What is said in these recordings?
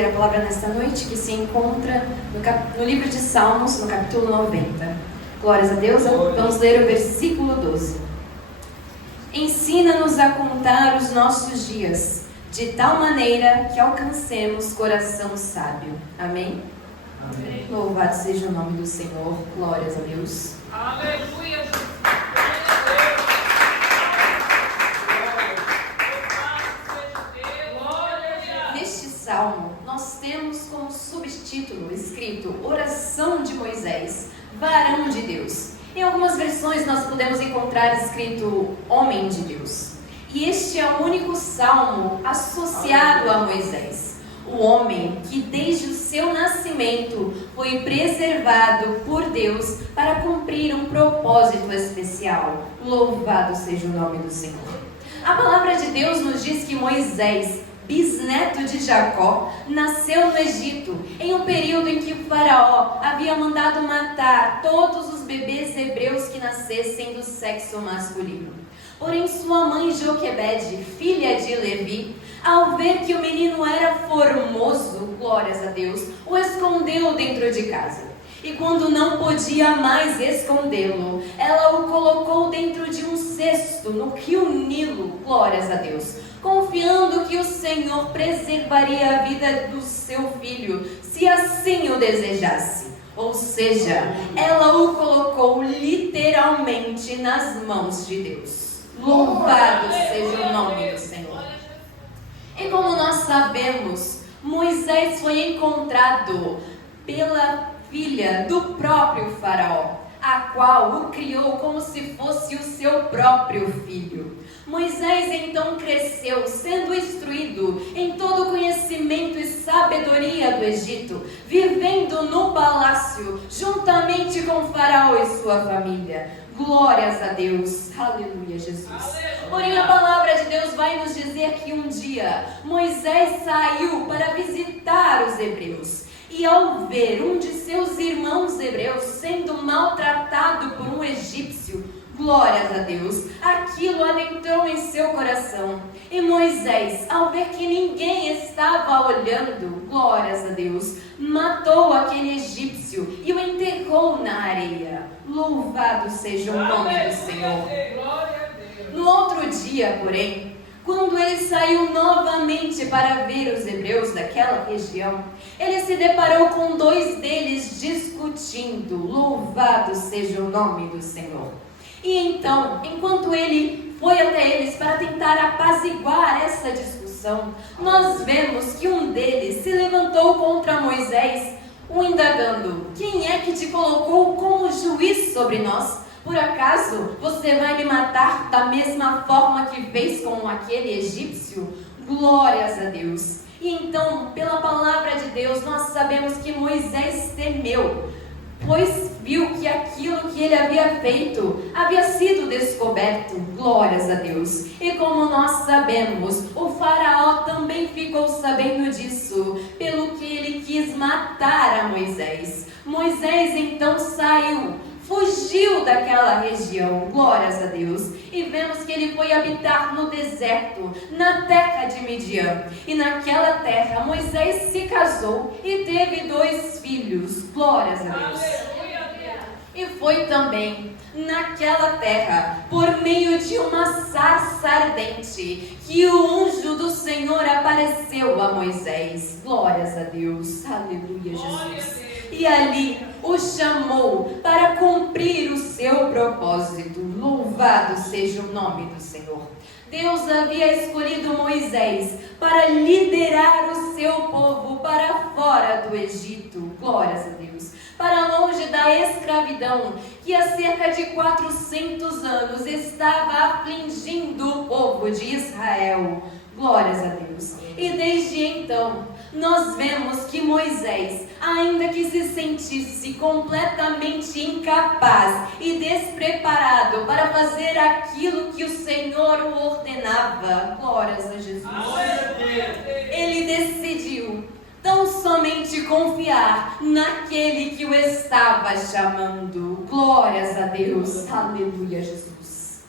ler a palavra nesta noite, que se encontra no livro de Salmos, no capítulo 90. Glórias a Deus. Vamos ler o versículo 12. Ensina-nos a contar os nossos dias, de tal maneira que alcancemos coração sábio. Amém? Amém. Louvado seja o nome do Senhor. Glórias a Deus. Aleluia. Neste salmo, nós temos como subtítulo escrito Oração de Moisés, varão de Deus. Em algumas versões nós podemos encontrar escrito Homem de Deus. E este é o único salmo associado a Moisés, o homem que desde o seu nascimento foi preservado por Deus para cumprir um propósito especial. Louvado seja o nome do Senhor. A palavra de Deus nos diz que Moisés, bisneto de Jacó, nasceu no Egito, em um período em que o faraó havia mandado matar todos os bebês hebreus que nascessem do sexo masculino. Porém, sua mãe Joquebede, filha de Levi, ao ver que o menino era formoso, glórias a Deus, o escondeu dentro de casa. E quando não podia mais escondê-lo, ela o colocou dentro de um cesto no rio Nilo, glórias a Deus, confiando que o Senhor preservaria a vida do seu filho, se assim o desejasse. Ou seja, ela o colocou literalmente nas mãos de Deus. Louvado seja o nome do Senhor. E como nós sabemos, Moisés foi encontrado pela filha do próprio faraó, a qual o criou como se fosse o seu próprio filho. Moisés então cresceu, sendo instruído em todo o conhecimento e sabedoria do Egito, vivendo no palácio, juntamente com o faraó e sua família. Glórias a Deus, aleluia, Jesus. Porém, a palavra de Deus vai nos dizer que um dia Moisés saiu para visitar os hebreus. E ao ver um de seus irmãos hebreus sendo maltratado por um egípcio, glórias a Deus, aquilo adentrou em seu coração. E Moisés, ao ver que ninguém estava olhando, glórias a Deus, matou aquele egípcio e o enterrou na areia. Louvado seja o nome do Senhor. No outro dia, porém, quando ele saiu novamente para ver os hebreus daquela região, ele se deparou com dois deles discutindo. Louvado seja o nome do Senhor. E então, enquanto ele foi até eles para tentar apaziguar essa discussão, nós vemos que um deles se levantou contra Moisés, o indagando: quem é que te colocou como juiz sobre nós? Por acaso você vai me matar da mesma forma que fez com aquele egípcio? Glórias a Deus. E então, pela palavra de Deus, nós sabemos que Moisés temeu, pois viu que aquilo que ele havia feito havia sido descoberto. Glórias a Deus. E como nós sabemos, o faraó também ficou sabendo disso, pelo que ele quis matar a Moisés. Moisés então saiu, fugiu daquela região, glórias a Deus, e vemos que ele foi habitar no deserto, na terra de Midian. E naquela terra Moisés se casou e teve 2 filhos, glórias a Deus. E foi também naquela terra, por meio de uma sarça ardente, que o anjo do Senhor apareceu a Moisés. Glórias a Deus, aleluia, Jesus. E ali o chamou para cumprir o seu propósito. Louvado seja o nome do Senhor. Deus havia escolhido Moisés para liderar o seu povo para fora do Egito. Glórias a Deus. Para longe da escravidão que há cerca de 400 anos estava afligindo o povo de Israel. Glórias a Deus. E desde então, nós vemos que Moisés, ainda que se sentisse completamente incapaz e despreparado para fazer aquilo que o Senhor o ordenava, glórias a Jesus, ele decidiu tão somente confiar naquele que o estava chamando. Glórias a Deus, aleluia, Jesus.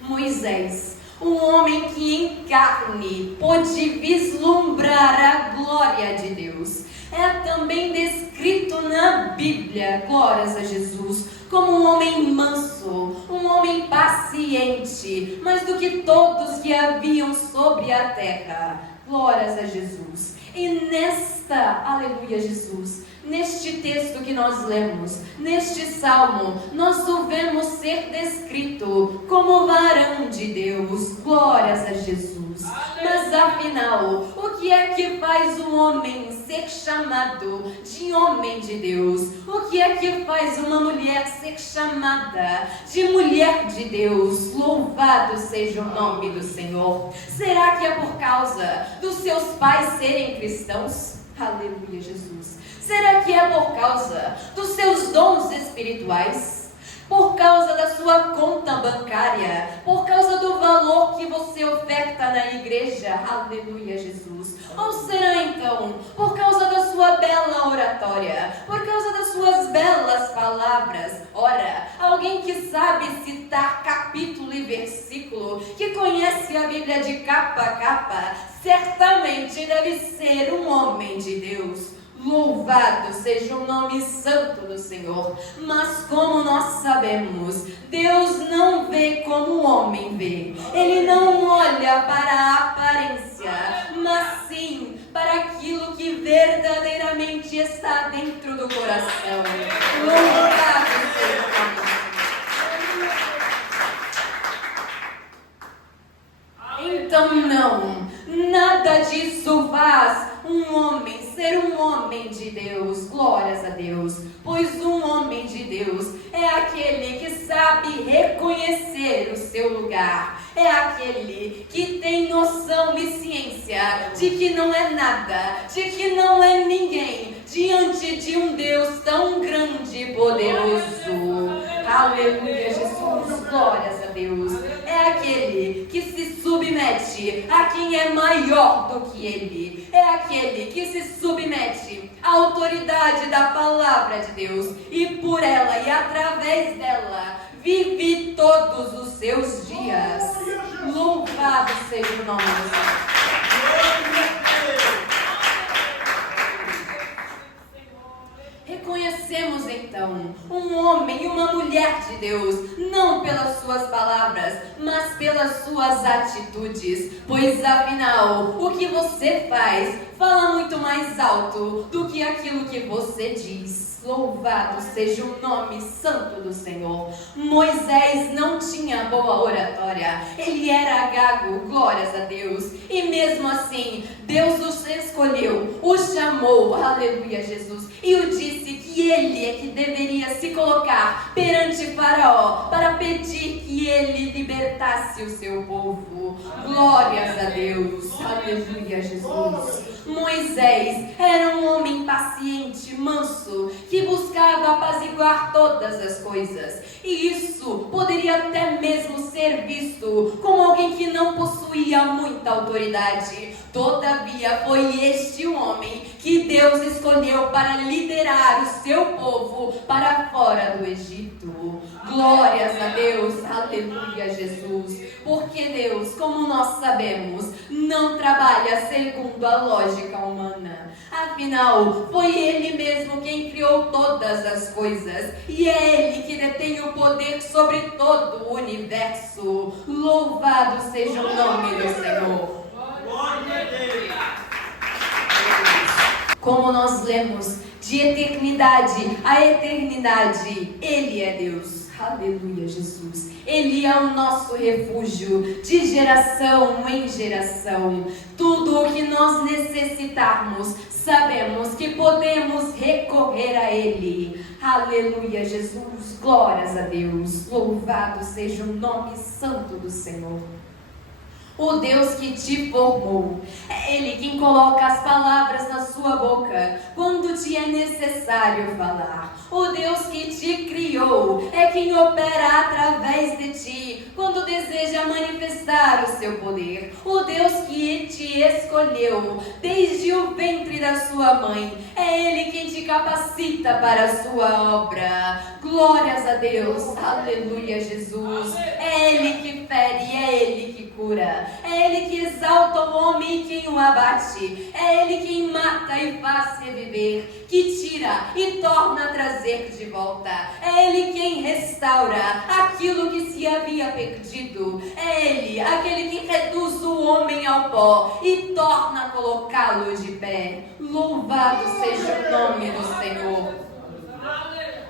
Moisés, um homem que em carne pôde vislumbrar a glória de Deus. É também descrito na Bíblia, glórias a Jesus, como um homem manso, um homem paciente, mais do que todos que haviam sobre a terra. Glórias a Jesus. E nesta, aleluia Jesus, neste texto que nós lemos, neste salmo, nós o vemos ser descrito como varão de Deus. Glórias a Jesus. Mas afinal, o que é que faz um homem ser chamado de homem de Deus? O que é que faz uma mulher ser chamada de mulher de Deus? Louvado seja o nome do Senhor. Será que é por causa dos seus pais serem cristãos? Aleluia, Jesus. Será que é por causa dos seus dons espirituais? Por causa da sua conta bancária? Por causa do valor que você oferta na igreja? Aleluia, Jesus. Ou será então por causa da sua bela oratória? Por causa das suas belas palavras? Ora, alguém que sabe citar capítulo e versículo, que conhece a Bíblia de capa a capa, certamente deve ser um homem de Deus. Louvado seja o nome santo do Senhor. Mas como nós sabemos, Deus não vê como o homem vê. Ele não olha para a aparência, mas sim para aquilo que verdadeiramente está dentro do coração. Louvado seja o nome do Senhor. Então não, nada disso faz um homem ser um homem de Deus. Glórias a Deus. Pois um homem de Deus é aquele que sabe reconhecer o seu lugar. É aquele que tem noção e ciência de que não é nada, de que não é ninguém diante de um Deus tão grande e poderoso. Aleluia, Jesus. Glórias a Deus. É aquele que se submete a quem é maior do que ele. É aquele que se submete à autoridade da palavra de Deus e por ela e através dela vive todos os seus dias. Louvado seja o nome do Senhor. Reconhecemos então um homem e uma mulher de Deus, não pelas suas palavras, mas pelas suas atitudes, pois afinal, o que você faz fala muito mais alto do que aquilo que você diz. Louvado seja o nome santo do Senhor. Moisés não tinha boa oratória, ele era gago, glórias a Deus, e mesmo assim, Deus o escolheu, o chamou, aleluia Jesus, e o disse que ele é que deveria se colocar perante Faraó, para pedir que ele libertasse o seu povo. Glórias a Deus, aleluia Jesus. Moisés era um homem paciente, manso, que buscava apaziguar todas as coisas. E isso poderia até mesmo ser visto como alguém que não possuía muita autoridade. Todavia, foi este o homem que Deus escolheu para liderar o seu povo para fora do Egito. Glórias a Deus, aleluia Jesus. Porque Deus, como nós sabemos, não trabalha segundo a lógica humana. Afinal, foi Ele mesmo quem criou todas as coisas. E é Ele que detém o poder sobre todo o universo. Louvado seja o nome do Senhor. Como nós lemos, de eternidade a eternidade, Ele é Deus. Aleluia, Jesus. Ele é o nosso refúgio de geração em geração. Tudo o que nós necessitarmos, sabemos que podemos recorrer a Ele. Aleluia, Jesus. Glórias a Deus. Louvado seja o nome santo do Senhor. O Deus que te formou, é Ele quem coloca as palavras na sua boca quando te é necessário falar. O Deus que te criou é quem opera através de ti quando deseja manifestar o seu poder. O Deus que te escolheu desde o ventre da sua mãe, é Ele quem te capacita para a sua obra. Glórias a Deus, aleluia Jesus. É Ele que fere, é Ele que cura. cura. É Ele que exalta o homem e quem o abate. É Ele quem mata e faz reviver, que tira e torna a trazer de volta. É Ele quem restaura aquilo que se havia perdido. É Ele, aquele que reduz o homem ao pó e torna a colocá-lo de pé. Louvado seja o nome do Senhor.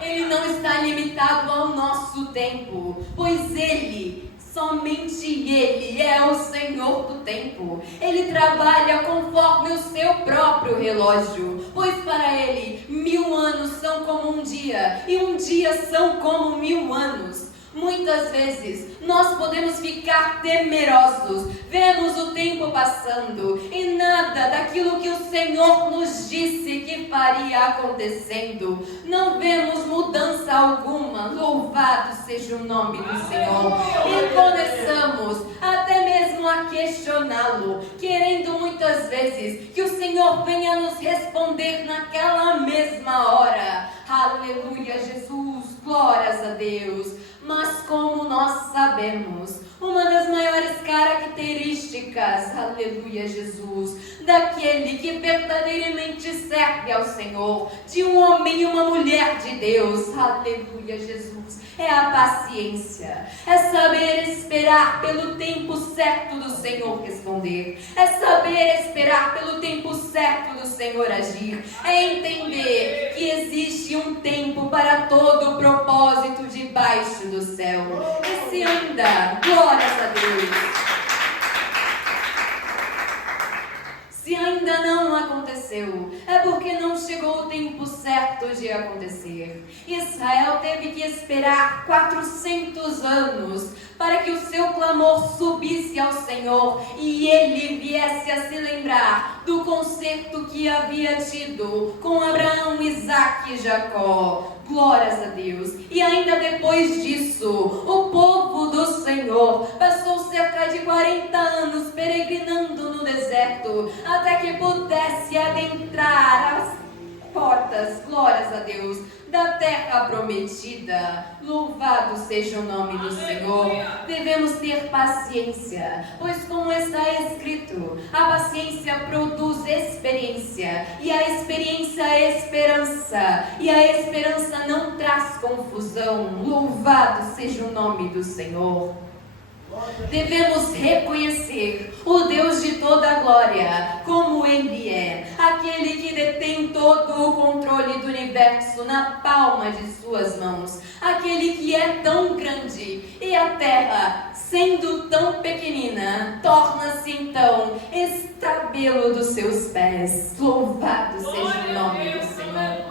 Ele não está limitado ao nosso tempo, pois Ele, somente Ele é o Senhor do tempo. Ele trabalha conforme o seu próprio relógio, pois para Ele 1000 anos são como um dia e um dia são como 1000 anos. Muitas vezes nós podemos ficar temerosos, vemos o tempo passando e nada daquilo que o Senhor nos disse que faria acontecendo. Não vemos mudança alguma. Louvado seja o nome do Senhor. E começamos até mesmo a questioná-lo, querendo muitas vezes que o Senhor venha nos responder naquela mesma hora. Aleluia, Jesus, glórias a Deus. Mas como nós sabemos, uma das maiores características, aleluia, Jesus, daquele que verdadeiramente serve ao Senhor, de um homem e uma mulher de Deus, aleluia, Jesus, é a paciência, é saber esperar pelo tempo certo do Senhor responder, é saber esperar pelo tempo certo do Senhor agir, é entender que existe um tempo para todo o propósito debaixo do céu. E se ainda, glórias a Deus, se ainda não aconteceu, é porque não chegou o tempo certo de acontecer. Israel teve que esperar 400 anos para que o seu clamor subisse ao Senhor e ele viesse a se lembrar do concerto que havia tido com Abraão, Isaque e Jacó. Glórias a Deus. E ainda depois disso, o povo do Senhor passou cerca de 40 anos peregrinando no deserto até que pudesse adentrar as portas, glórias a Deus, da terra prometida. Louvado seja o nome do Senhor. Devemos ter paciência, pois como está escrito, a paciência produz experiência, e a experiência é esperança, e a esperança não traz confusão. Louvado seja o nome do Senhor. Devemos reconhecer o Deus de toda a glória, como Ele é, aquele que detém todo o controle do universo na palma de suas mãos, aquele que é tão grande e a terra, sendo tão pequenina, torna-se então estabelo dos seus pés. Louvado seja o nome do Senhor.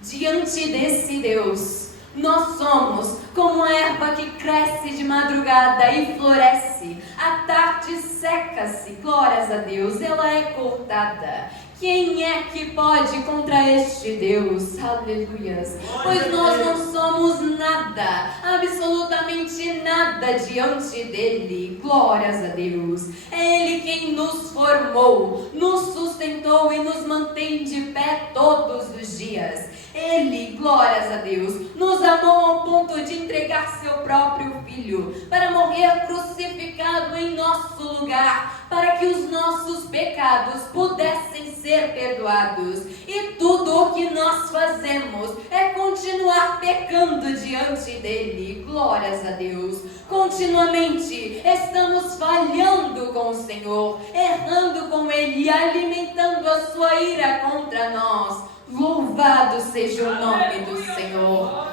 Diante desse Deus, nós somos como a erva que cresce de madrugada e floresce, à tarde seca-se, glórias a Deus, ela é cortada. Quem é que pode contra este Deus? Aleluias. Pois nós não somos nada, absolutamente nada diante dele. Glórias a Deus. É Ele quem nos formou, nos sustentou e nos mantém de pé todos os dias. Ele, glórias a Deus, nos amou ao ponto de entregar seu próprio Filho para morrer crucificado em nosso lugar, para que os nossos pecados pudessem ser perdoados. E tudo o que nós fazemos é continuar pecando diante dele. Glórias a Deus. Continuamente estamos falhando com o Senhor, errando com ele, alimentando a sua ira contra nós. Louvado seja o nome do Senhor.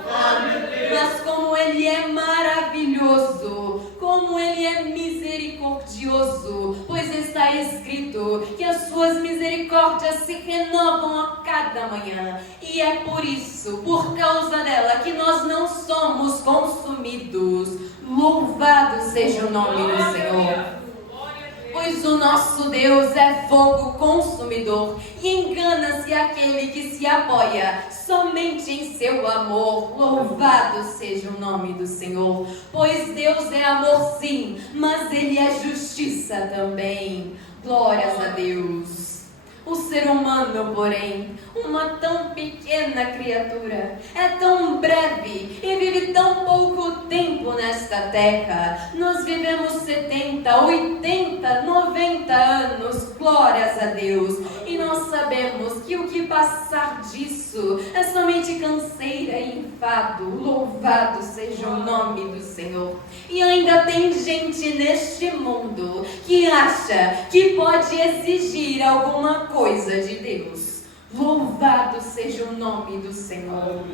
Mas como Ele é maravilhoso, como Ele é misericordioso, pois está escrito que as suas misericórdias se renovam a cada manhã. E é por isso, por causa dela, que nós não somos consumidos. Louvado seja o nome do Senhor. Pois o nosso Deus é fogo consumidor e engana-se aquele que se apoia somente em seu amor. Louvado seja o nome do Senhor. Pois Deus é amor sim, mas Ele é justiça também. Glórias a Deus. O ser humano, porém, uma tão pequena criatura, é tão breve e vive tão pouco tempo nesta terra. Nós vivemos 70, 80, 90 anos, glórias a Deus. E nós sabemos que o que passar disso é somente canseira e enfado. Louvado seja o nome do Senhor. E ainda tem gente neste mundo que acha que pode exigir alguma coisa de Deus. Louvado seja o nome do Senhor.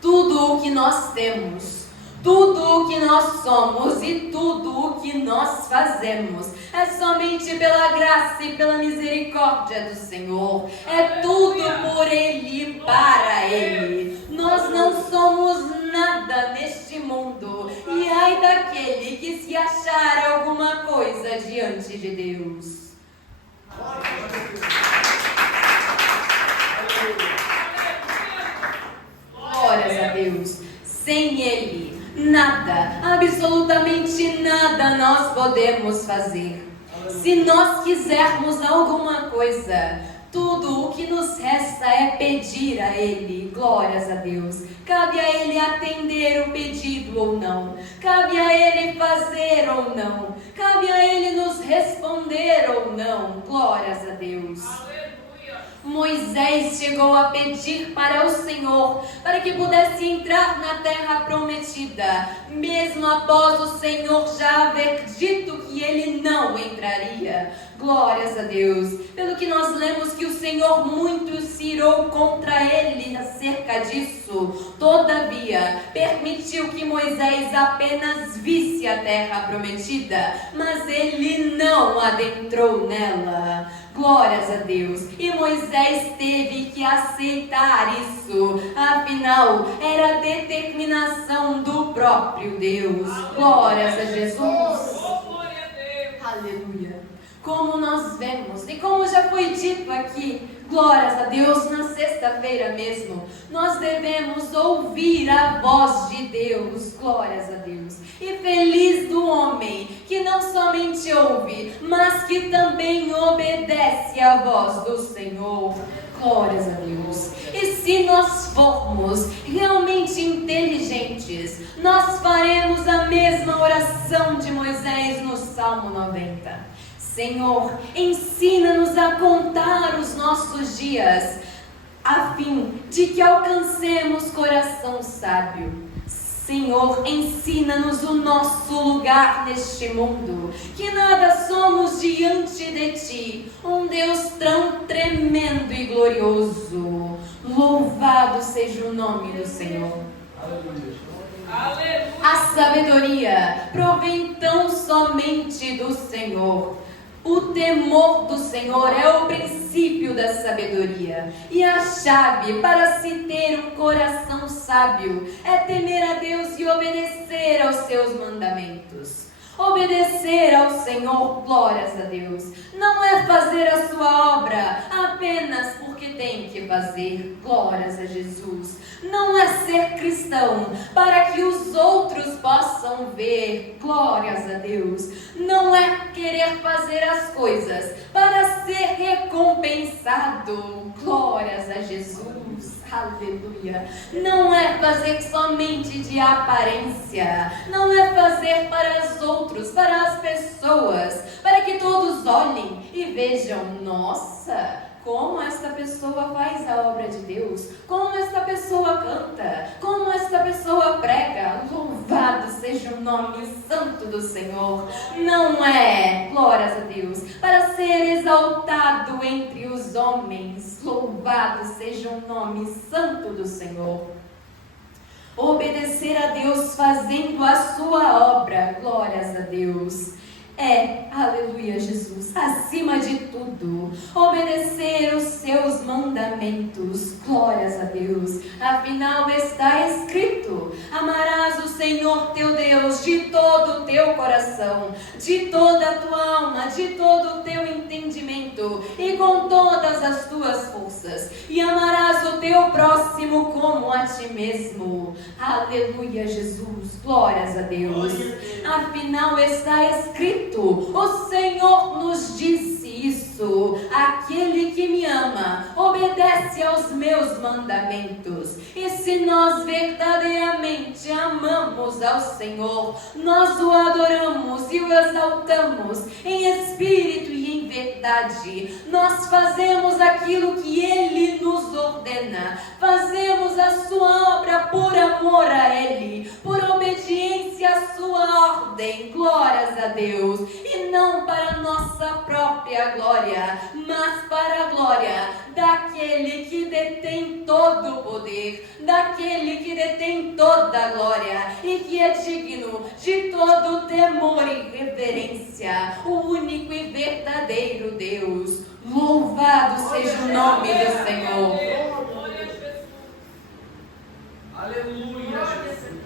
Tudo o que nós temos, tudo o que nós somos e tudo o que nós fazemos é somente pela graça e pela misericórdia do Senhor. É tudo por Ele e para Ele. Nós não somos nada neste mundo. E ai daquele que se achar alguma coisa diante de Deus. Glórias a Deus. Sem Ele, nada, absolutamente nada nós podemos fazer. Se nós quisermos alguma coisa, tudo o que nos resta é pedir a Ele. Glórias a Deus. Cabe a Ele atender o pedido ou não. Cabe a Ele fazer ou não. Cabe a Ele nos responder ou não. Glórias a Deus. Moisés chegou a pedir para o Senhor para que pudesse entrar na terra prometida, mesmo após o Senhor já haver dito que ele não entraria. Glórias a Deus. Pelo que nós lemos que o Senhor muito se irou contra ele acerca disso. Todavia, permitiu que Moisés apenas visse a terra prometida, mas ele não adentrou nela. Glórias a Deus. E Moisés teve que aceitar isso. Afinal, era a determinação do próprio Deus. Glórias a Jesus. Aleluia. Como nós vemos, e como já foi dito aqui, glórias a Deus, na sexta-feira mesmo, nós devemos ouvir a voz de Deus. Glórias a Deus. E feliz do homem que não somente ouve, mas que também obedece à voz do Senhor. Glórias a Deus. E se nós formos realmente inteligentes, nós faremos a mesma oração de Moisés no Salmo 90. Senhor, ensina-nos a contar os nossos dias, a fim de que alcancemos coração sábio. Senhor, ensina-nos o nosso lugar neste mundo, que nada somos diante de Ti, um Deus tão tremendo e glorioso. Louvado seja o nome do Senhor. Aleluia. A sabedoria provém tão somente do Senhor. O temor do Senhor é o princípio da sabedoria. E a chave para se ter um coração sábio é temer a Deus e obedecer aos seus mandamentos. Obedecer ao Senhor, glórias a Deus, não é fazer a sua obra apenas porque tem que fazer, glórias a Jesus. Não é ser cristão para que os outros possam ver, glórias a Deus. Não é querer fazer as coisas para ser recompensado, glórias a Jesus. Aleluia. Não é fazer somente de aparência. Não é fazer para os outros, para as pessoas, para que todos olhem e vejam, nossa, como esta pessoa faz a obra de Deus, como esta pessoa canta, como esta pessoa prega. Louvado seja o nome santo do Senhor. Não é, glórias a Deus, para ser exaltado entre os homens. Louvado seja o nome santo do Senhor. Obedecer a Deus fazendo a sua obra, glórias a Deus. Aleluia, Jesus, acima de tudo, obedecer os seus mandamentos, glórias a Deus. Afinal está escrito: amarás o Senhor teu Deus de todo o teu coração, de toda a tua alma, de todo o teu entendimento e com todas as tuas forças, e amarás o teu próximo como a ti mesmo. Aleluia, Jesus, glórias a Deus. Afinal está escrito: o Senhor nos disse isso, aquele que me ama obedece aos meus mandamentos. E se nós verdadeiramente amamos ao Senhor, nós o adoramos e o exaltamos em espírito e em verdade. Nós fazemos aquilo que Ele nos ordena, fazemos a sua obra por amor a Ele, por obediência à sua ordem, glórias a Deus, e não para a nossa própria glória, mas para a glória daquele que detém todo o poder, daquele que detém toda a glória e que é digno de todo temor e reverência, o único e verdadeiro Deus. Louvado seja o nome do Senhor. Aleluia, Jesus.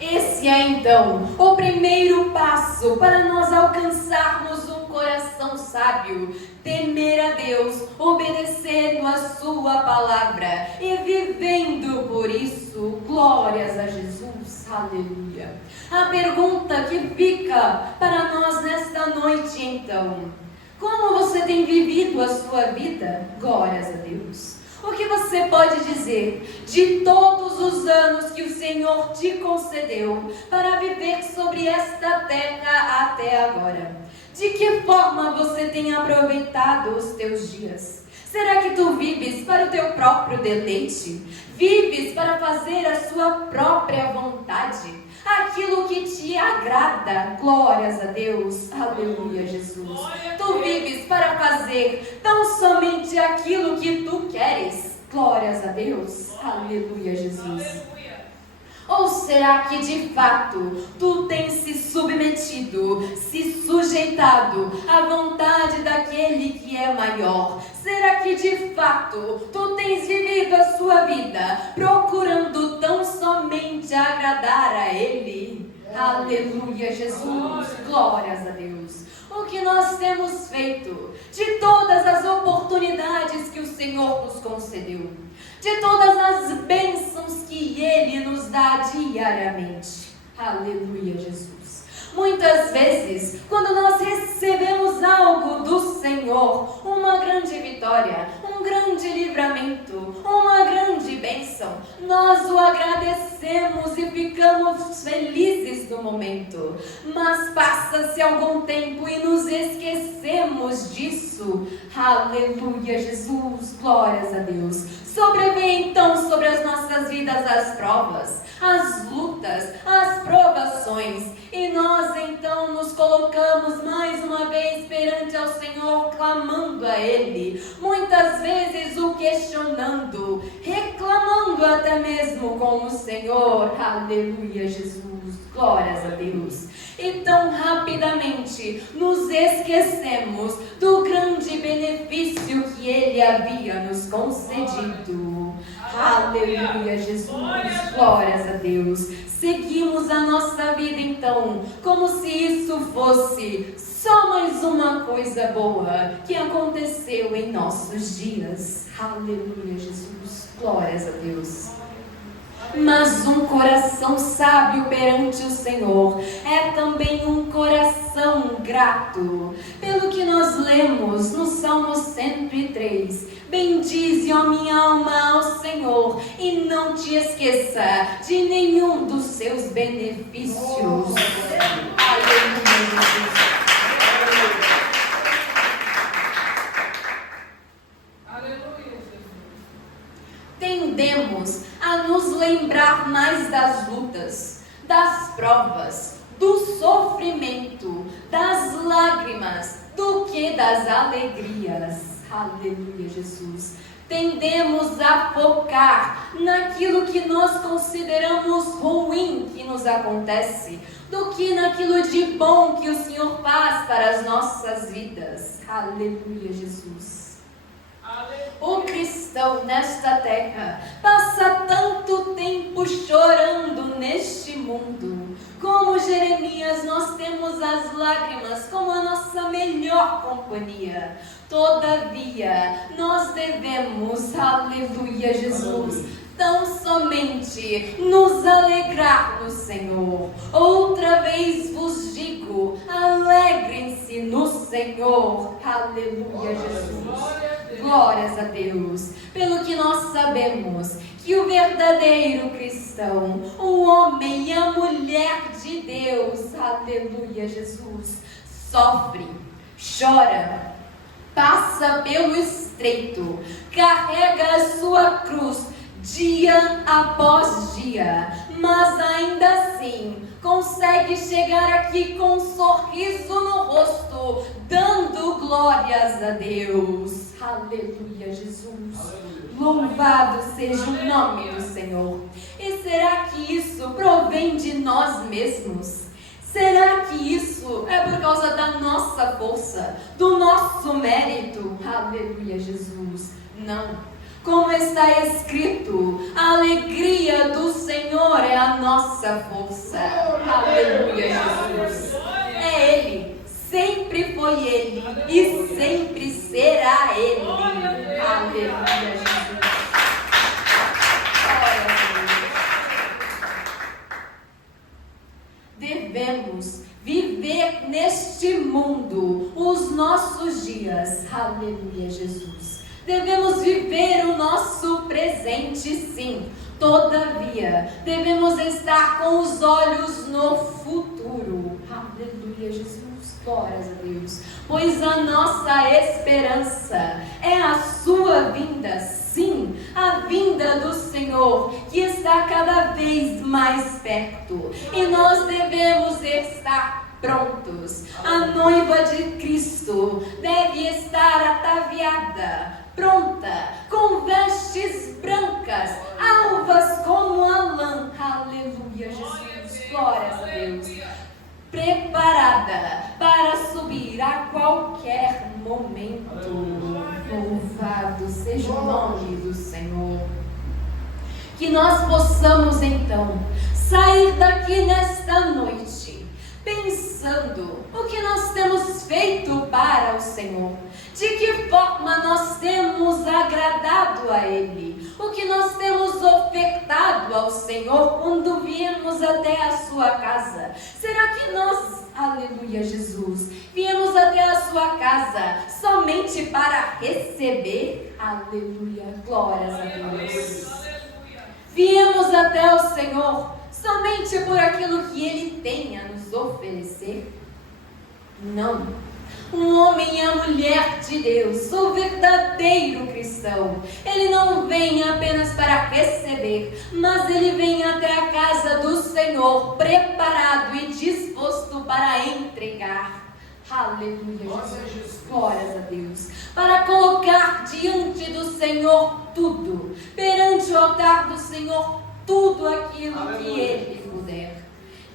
Esse é então o primeiro passo para nós alcançarmos um coração sábio, temer a Deus, obedecendo a sua palavra e vivendo por isso. Glórias a Jesus, aleluia. A pergunta que fica para nós nesta noite então: como você tem vivido a sua vida? Glórias a Deus. O que você pode dizer de todos os anos que o Senhor te concedeu para viver sobre esta terra até agora? De que forma você tem aproveitado os teus dias? Será que tu vives para o teu próprio deleite? Vives para fazer a sua própria vontade? Aquilo que te agrada, glórias a Deus, aleluia, Jesus. Tu vives para fazer tão somente aquilo que tu queres, glórias a Deus, aleluia, Jesus. Ou será que de fato tu tens se submetido, se sujeitado à vontade daquele que é maior? Será que de fato tu tens vivido a sua vida procurando tão somente agradar a Ele? Aleluia, Jesus, glórias a Deus. O que nós temos feito de todas as oportunidades que o Senhor nos concedeu, de todas as bênçãos que Ele nos dá diariamente. Aleluia, Jesus. Muitas vezes, quando nós recebemos algo do Senhor, uma grande vitória, um grande livramento, uma grande bênção, nós o agradecemos e ficamos felizes no momento. Mas passa-se algum tempo e nos esquecemos disso. Aleluia, Jesus, glórias a Deus. Sobrevém então sobre as nossas vidas as provas, as lutas, as provações, e nós então nos colocamos mais uma vez perante ao Senhor, clamando a Ele, muitas vezes o questionando, reclamando até mesmo com o Senhor. Aleluia, Jesus, glórias a Deus. E tão rapidamente nos esquecemos do grande benefício que Ele havia nos concedido. Aleluia, Jesus, glórias a Deus. Seguimos a nossa vida então, como se isso fosse só mais uma coisa boa que aconteceu em nossos dias. Aleluia, Jesus, glórias a Deus. Mas um coração sábio perante o Senhor é também um coração grato. Pelo que nós lemos no Salmo 103, bendize, ó minha alma, ao Senhor, e não te esqueça de nenhum dos seus benefícios. Aleluia, Jesus. Tendemos a nos lembrar mais das lutas, das provas, do sofrimento, das lágrimas, do que das alegrias. Aleluia, Jesus. Tendemos a focar naquilo que nós consideramos ruim que nos acontece, do que naquilo de bom que o Senhor faz para as nossas vidas. Aleluia, Jesus. O cristão nesta terra passa tanto tempo chorando neste mundo. Como Jeremias, nós temos as lágrimas como a nossa melhor companhia. Todavia, nós devemos, aleluia, Jesus, tão somente nos alegrar no Senhor. Outra vez vos digo, alegrem-se no Senhor. Senhor. Aleluia, Jesus. Glórias a Deus. Pelo que nós sabemos que o verdadeiro cristão, o homem e a mulher de Deus, aleluia, Jesus, sofre, chora, passa pelo estreito, carrega a sua cruz dia após dia, mas ainda assim consegue chegar aqui com um sorriso no rosto, dando glórias a Deus. Aleluia, Jesus. Louvado seja o nome do Senhor. E será que isso provém de nós mesmos? Será que isso é por causa da nossa força, do nosso mérito? Aleluia, Jesus. Não. Como está escrito, a alegria do Senhor é a nossa força. Aleluia, Jesus. É Ele, sempre foi Ele e sempre será Ele. Aleluia, Jesus. Devemos viver neste mundo os nossos dias. Aleluia, Jesus. Devemos viver o nosso presente, sim. Todavia, devemos estar com os olhos no futuro. Aleluia, Jesus. Glórias a Deus. Pois a nossa esperança é a sua vinda, sim, a vinda do Senhor, que está cada vez mais perto. E nós devemos estar prontos. A noiva de Cristo deve estar ataviada, pronta, com vestes brancas, alvas como a lã. Aleluia, Jesus. Glórias a Deus. Preparada para subir a qualquer momento. Louvado seja o nome do Senhor. Que nós possamos então sair daqui nesta noite pensando o que nós temos feito para o Senhor, de que forma nós temos agradado a Ele, o que nós temos ofertado ao Senhor quando viemos até a sua casa. Será que nós, aleluia, Jesus, viemos até a sua casa somente para receber? Aleluia, glórias a Deus. Viemos até o Senhor somente por aquilo que Ele tem a nos oferecer? Não. Um homem e a mulher de Deus, o verdadeiro cristão, ele não vem apenas para receber, mas ele vem até a casa do Senhor preparado e disposto para entregar. Aleluia, Jesus. Glórias a Deus. Para colocar diante do Senhor tudo, perante o altar do Senhor tudo aquilo que Ele puder.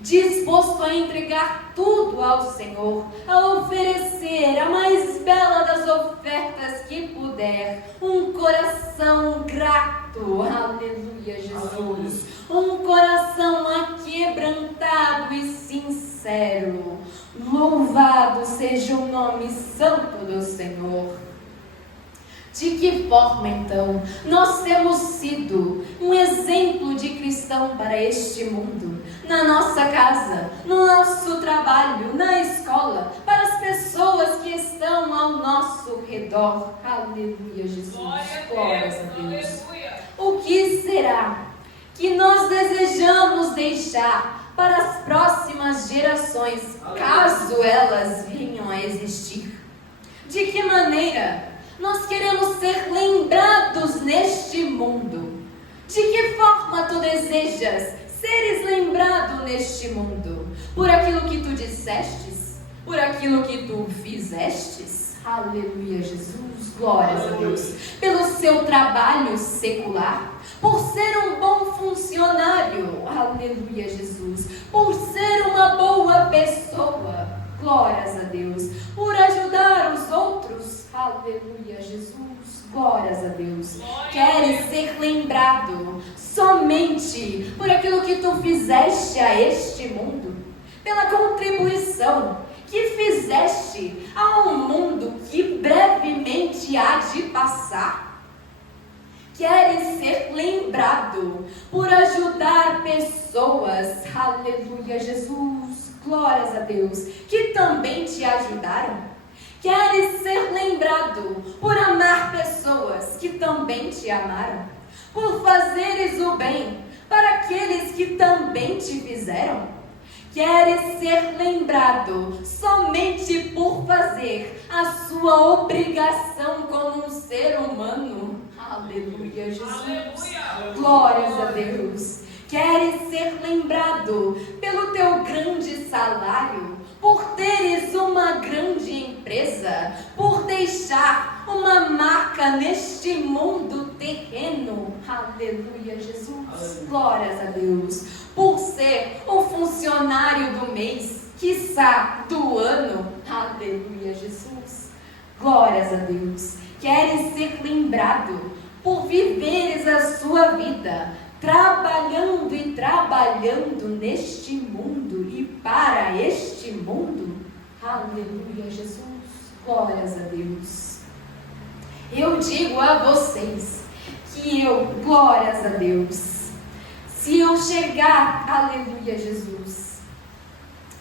Disposto a entregar tudo ao Senhor, a oferecer a mais bela das ofertas que puder, um coração grato, aleluia, Jesus, um coração aquebrantado e sincero. Louvado seja o nome santo do Senhor. De que forma, então, nós temos sido um exemplo de cristão para este mundo? Na nossa casa, no nosso trabalho, na escola, para as pessoas que estão ao nosso redor. Aleluia, Jesus. Glórias a Deus. O que será que nós desejamos deixar para as próximas gerações, caso elas venham a existir? De que maneira nós queremos ser lembrados neste mundo? De que forma tu desejas seres lembrado neste mundo? Por aquilo que tu dissestes? Por aquilo que tu fizestes? Aleluia, Jesus, glórias a Deus. Pelo seu trabalho secular? Por ser um bom funcionário? Aleluia, Jesus. Por ser uma boa pessoa? Glórias a Deus. Por ajudar os outros? Aleluia, Jesus. Glórias a Deus. Queres ser lembrado somente por aquilo que tu fizeste a este mundo? Pela contribuição que fizeste a um mundo que brevemente há de passar? Queres ser lembrado por ajudar pessoas? Aleluia, Jesus. Glórias a Deus. Que também te ajudaram? Queres ser lembrado por amar pessoas que também te amaram? Por fazeres o bem para aqueles que também te fizeram? Queres ser lembrado somente por fazer a sua obrigação como um ser humano? Aleluia, Jesus. Glórias a Deus. Queres ser lembrado pelo teu grande salário, por teres uma grande empresa, por deixar uma marca neste mundo terreno? Aleluia, Jesus. Glórias a Deus. Por ser o funcionário do mês, quiçá do ano? Aleluia, Jesus. Glórias a Deus. Queres ser lembrado por viveres a sua vida trabalhando e trabalhando neste mundo e para este mundo? Aleluia, Jesus. Glórias a Deus. Eu digo a vocês que glórias a Deus, se eu chegar, aleluia, Jesus,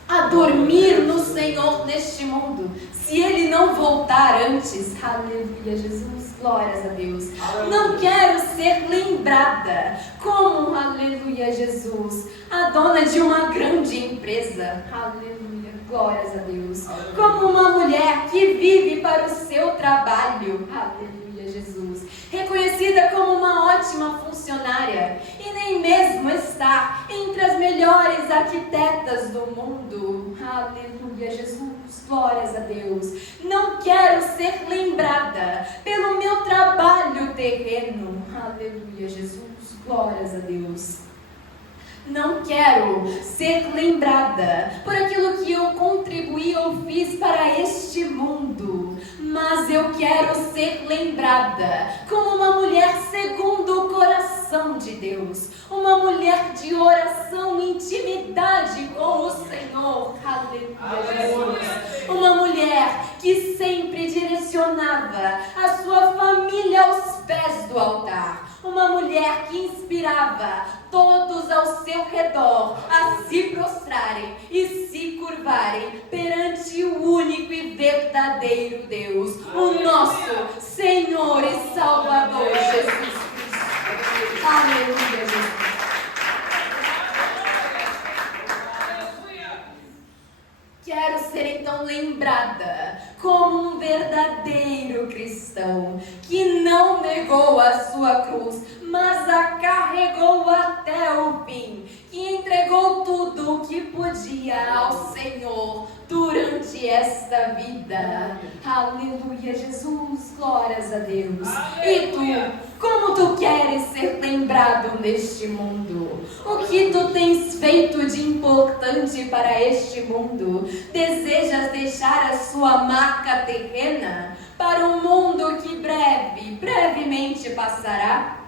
a dormir no Senhor neste mundo, se Ele não voltar antes, aleluia, Jesus, glórias a Deus, não quero ser lembrada como, aleluia, Jesus, a dona de uma grande empresa, aleluia, glórias a Deus, como uma mulher que vive para o seu trabalho, aleluia, Jesus, reconhecida como uma ótima funcionária e nem mesmo está entre as melhores arquitetas do mundo, aleluia, Jesus, glórias a Deus. Não quero ser lembrada pelo meu trabalho terreno, aleluia, Jesus, glórias a Deus. Não quero ser lembrada por aquilo que eu contribuí ou fiz para este mundo, mas eu quero ser lembrada como uma mulher segundo o coração de Deus, uma mulher de oração e intimidade com o Senhor, aleluia, Jesus. Uma mulher que sempre direcionava a sua família aos pés do altar, uma mulher que inspirava todos ao seu redor a se prostrarem e se curvarem perante o único e verdadeiro Deus, o nosso Senhor e Salvador Jesus Cristo. Aleluia, Jesus. Quero ser então lembrada como um verdadeiro cristão que não negou a sua cruz, mas a carregou até o fim, que entregou tudo o que podia ao Senhor durante esta vida. Aleluia, Jesus, glórias a Deus. E tu, como tu queres ser lembrado neste mundo? O que tu tens feito de importante para este mundo? Desejas deixar a sua marca terrena para um mundo que brevemente passará?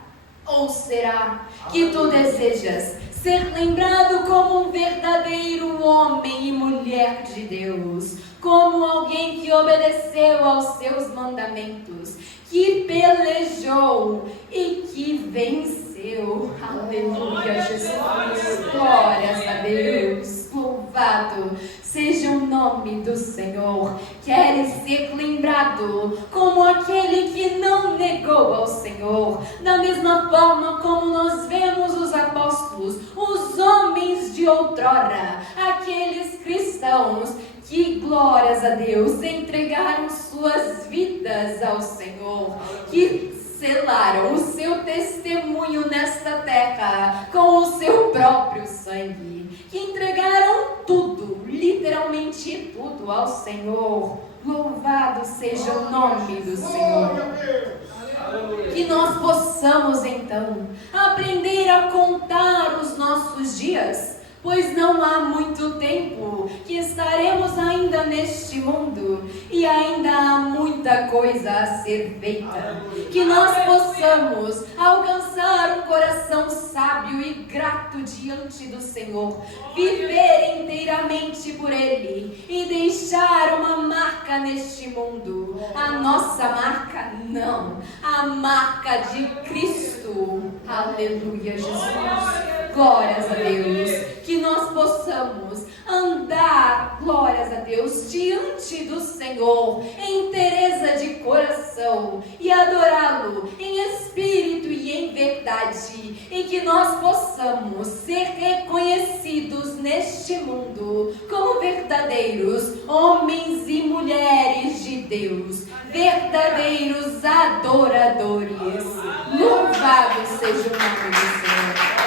Ou será que tu desejas ser lembrado como um verdadeiro homem e mulher de Deus, como alguém que obedeceu aos seus mandamentos, que pelejou e que venceu? Aleluia, Jesus, glórias a Deus, louvado seja o nome do Senhor. Queres ser lembrado como aquele que não negou ao Senhor, da mesma forma como nós vemos os apóstolos, os homens de outrora, aqueles cristãos que, glórias a Deus, entregaram suas vidas ao Senhor, que selaram o seu testemunho nesta terra com o seu próprio sangue, que entregaram tudo, literalmente tudo ao Senhor. Louvado seja o nome do Senhor. Que nós possamos então aprender a contar os nossos dias, pois não há muito tempo que estaremos ainda neste mundo e ainda há muita coisa a ser feita. Que nós possamos alcançar um coração sábio e grato diante do Senhor, viver inteiramente por Ele e deixar uma marca neste mundo. A nossa marca não, a marca de Cristo. Aleluia, Jesus. Glórias a Deus. que nós possamos andar, glórias a Deus, diante do Senhor, em inteireza de coração e adorá-lo em espírito e em verdade, e que nós possamos ser reconhecidos neste mundo como verdadeiros homens e mulheres de Deus, verdadeiros adoradores. Louvado seja o nome do Senhor.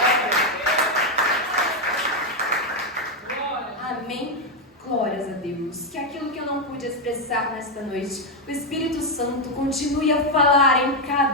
Amém? Glórias a Deus. Que aquilo que eu não pude expressar nesta noite, o Espírito Santo continue a falar em cada